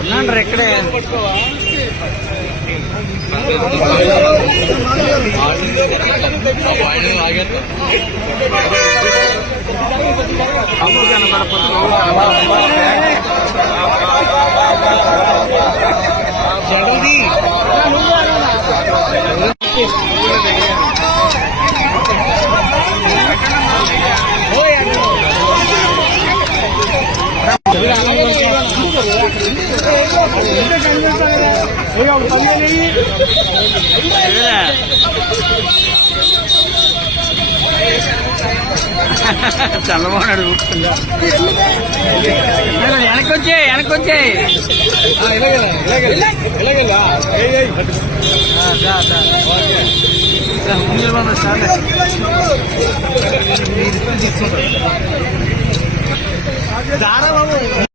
ఉన్నాండ్రా ఇక్కడే Gracias. చల్లబోనాడు వెనకొచ్చే వెనకొచ్చే ముందు sir